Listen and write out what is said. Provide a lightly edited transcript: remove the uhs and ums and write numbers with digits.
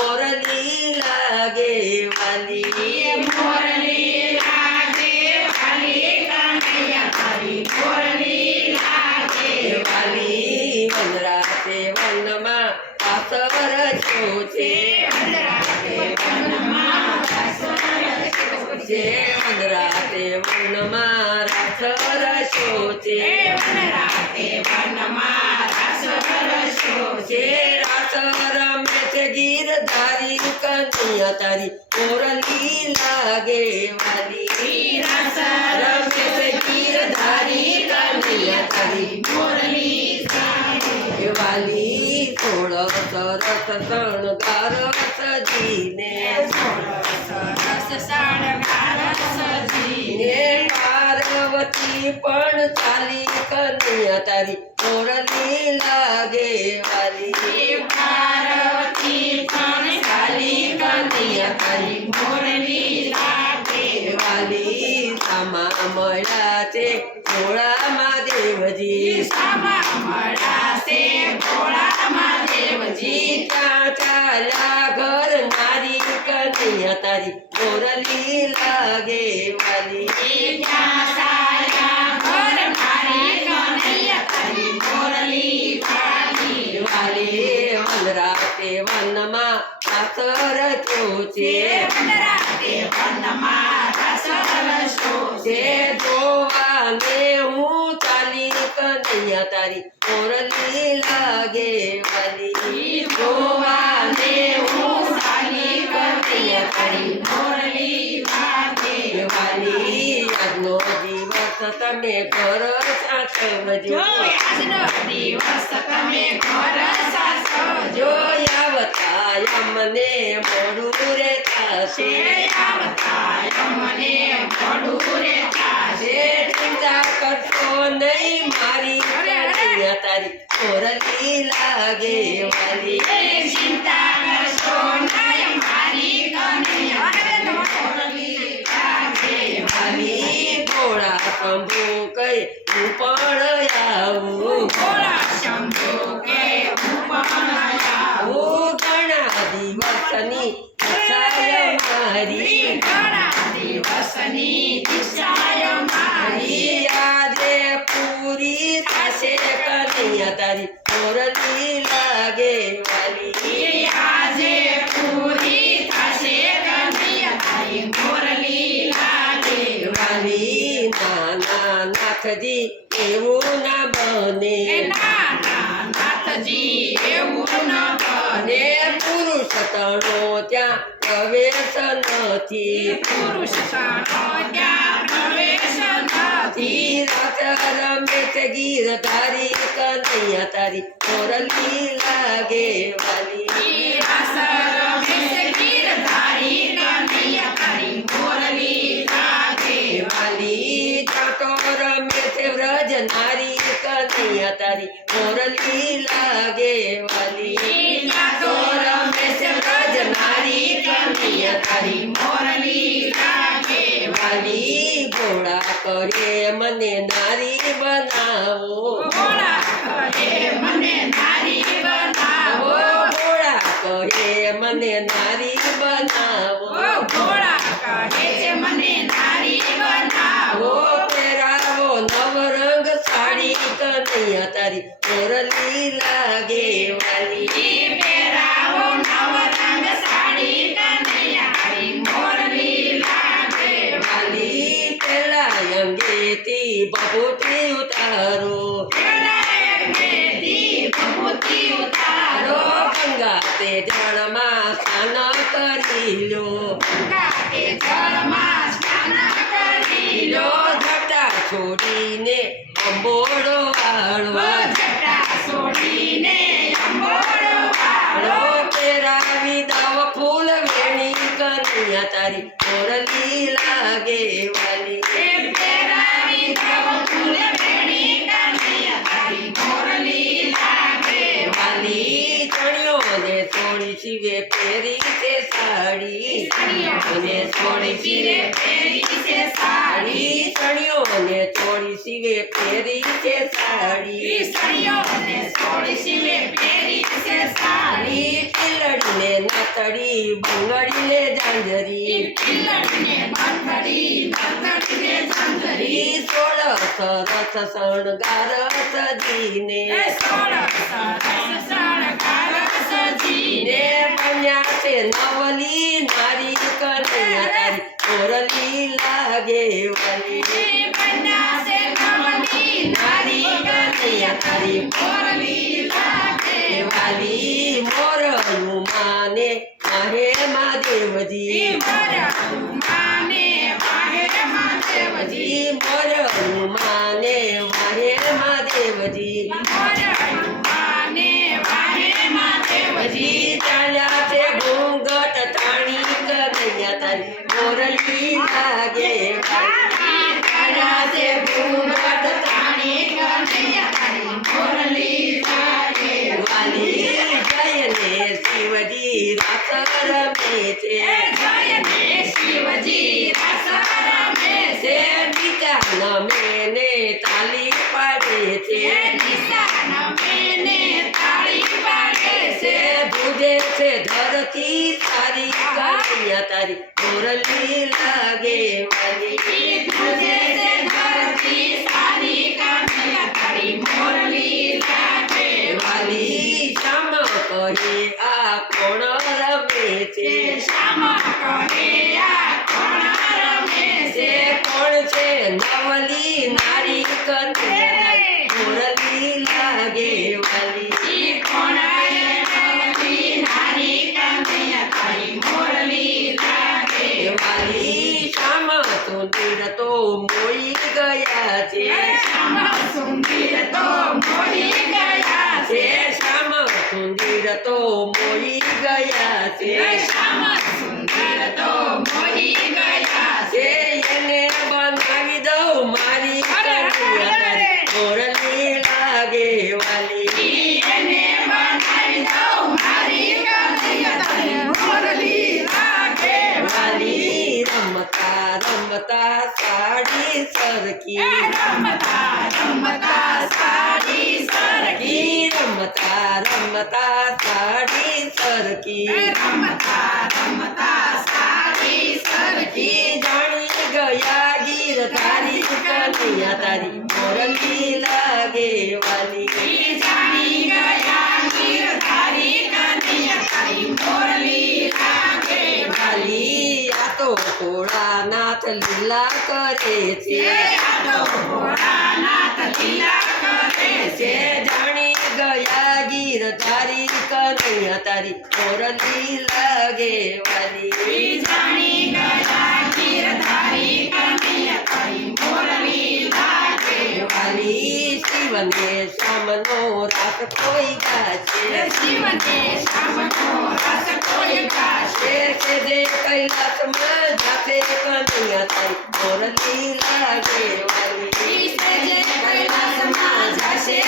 મોરલી લાગે વાલી મોરલી લાગે વાલી કનૈયા તારી મોરલી લાગે વાલી વનરાતે વનમાં પાસર છો છે વનરાતે વનમાં પાસર છો છે વનરાતે વનમાં રાસર છો છે વનરાતે વનમાં રાસર છો છે રાસ રમે છે ગીરધારી કનૈયા તારી મોરલી લાગે વાલી રાસ રમે છે ગીરધારી કનૈયા તારી મોરલી લાગે વાલી થોડ સરસ શણગાર સજીને સરસ શણગાર સજીને પાર્વતી પણ ચાલી કનૈયા તારી મોરલી લાગે વાલી પાર્વતી પણ ચાલી કનૈયા તારી મોરલી લાગે વાલી સામા મળ્યા છે ભોળામાં દેવજી સામા મળાશે ભોળામાં દેવજી ત્યાં ચાલ્યા ઘર નારી કનૈયા તારી મોરલી લાગે વાલી ત્યાં સાયા ઘર મારી કનૈયા તારી મોરલી લાગે વાલી વનરાતે વનમાં પાસર થયો છે વનરાતે વનમાં રાસર છો છે જોવાને હું ચાલી કનૈયા તારી મોરલી લાગે વાલી જોવાને હું ચાલી કનૈયા તારી મોરલી લાગે વાલી આજનો દિવસ તમે ઘર સાચવજો આજનો દિવસ તમે ઘર સાચવજો જોયા અમને મોડું રે થશે આવતા મને મોડું રે થાશે ચિંતા કરશો નહીં મારી કનૈયા તારી મોરલી લાગે વાલી ચિંતા કરશો નહીં મારી કનૈયા મોરલી લાગે વાલી ભોળા શંભુ કઈ હું પણ આવું ભોળા શંભુ કે હું પણ આવું ઘણા દિવસની ઈચ્છા મારી ઘણા દિવસની ઈચ્છા મારી આજે પૂરી થશે કનૈયા તારી મોરલી લાગે વાલી આજે પૂરી થશે કનૈયા તારી મોરલી લાગે વાલી નાના નાથજી એવું ના બને નાના નાથજી એવું ન બને અને પુરુષ તણો ત્યાં પ્રવેશ નથી પુરુષ સાનો ત્યાં પ્રવેશ નથી રાત રમે છે ગીરધારી કનૈયા તારી મોરલી લાગે વાલી રાસ રમે છે ગીરધારી કનૈયા તારી મોરલી લાગે વાલી જાતો રમે છે વ્રજ નારી કનૈયા તારી મોરલી લાગે વાલી જાતો રમે છે વ્રજ નારી કનૈયા તારી મોરલી લાગે વાલી ભોળા કરે મને નારી બનાવો ભોળા કહે મને નારી બનાવો ભોળા કહે મને નારી બનાવો ભોળા કહે છે મને નારી બનાવો પહેરાવો નવરંગ સાડી કનૈયા તારી મોરલી લાગે વાલી પહેરાવો નવરંગ સાડી કનૈયા તારી મોરલી લાગે વાલી પેલા અંગેથી ભભૂતિ ઉતારો ભભૂતિ ઉતારો ગંગા તે જળમાં સ્નાન કરી લો ગાતે જળમાં સ્નાન કરી લો જટા છોડીને અંબોડો વાળો જટા છોડીને અંબોડો વાળો પહેરાવી દાવ ફૂલ વેણી કનૈયા તારી મોરલી લાગે વાલી પહેરાવી દવ ફૂલ વેણી કનૈયા તારી મોરલી લાગે વાલી ચણ્યો ને થોડી શિવે પહેરી છે સાડી સણિયોને ચોળી શિરે પહેરી છે સાડી સણિયોને ચોળી શિવે પહેરી છે સાડી સણિયોને ચોળી શિરે પહેરી છે સાડી ટીલડીને નાતડી બંગડીને ઝાંઝરી પિલ્લડીને નાતડીને ઝાંઝરી 16 રથ શણગાર સજીને શણગાર સજીને બન્યા છે નવલી નારી કનૈયા તારી મોરલી લાગે વાલી બન્યા છે નવલી નારી કનૈયા તારી મોરલી લાગે વાલી મોરનું માને માહે મહાદેવજી મોરનું માને વાહે મહાદેવજી મોરનું માને માહે મહાદેવજી મોરનું માને વાહે મહાદેવજી ચાલ્યા છે ઘૂંઘટ તાણી કનૈયા તારી મોરલી લાગે ચાલ્યા છે ઘૂંઘટ તાણી કનૈયા તારી મોરલી લાગે વાલી જયને શિવજી રાસ રમે છે જયને શિવજી રસ રમે છે બીજા નમેને તાલી પાડે છે નિશાન મેને તાળી પાડે છે ભૂજે છે ધરતી તારી કનૈયા તારી મોરલી લાગે વાલી ધ્રુજે છે ધરતી સારી કનૈયા તારી મોરલી લાગે વાલી શ્યામ કહે આ કોણ રમે છે શ્યામ કહે આ કોણ રમે છે કોણ છે નવલી નારી કનૈયા મોરલી લાગે વાલી કોણ નવલી નારી કનૈયા તારી મોરલી લાગે વાલી શ્યામ સુંદર તો મોઈ ગયા છે શ્યામ સુંદર તો મોરી ગયા છે શ્યામ સુંદર તો મોઈ ગયા છે શ્યામ સુંદર તો મોરી ગયા છે એને બનાવી દઉં મારી કનૈયા તારી મોરલી લાગે વાલી એને બનાવી દઉં મારી કનૈયા તારી મોરલી લાગે વાલી રમતા રમતા સાડી સરકી રમતા રમતા સાડી સરકી રમતા રમતા સાડી સરકી રમતા રમતા સાડી સરકી જાણી ગયા ગીર તારી કનૈયા તારી મોરલી લાગે વાલી જાણી ગયા ગીરધારી કનૈયા તારી મોરલી લાગે વાલી આ તો ભોળાનાથ લીલા કરે છે આતો ભોળાનાથ લીલા કરે છે જાણી ગયા ગીર તારી કનૈયા તારી મોરલી લાગે વાલી જાણી ગયા ગીરધારી કનૈયા તારી મોરલી લાગે વાલી શિવને શ્યામનો રાસ કોઈ ગાશે શિવને શ્યામનો રસ કોઈ ગાશે છે જે કૈલાસમાં જાતે કનૈયા તારી મોરલી લાગે વાલી જે કૈલાસમાં જશે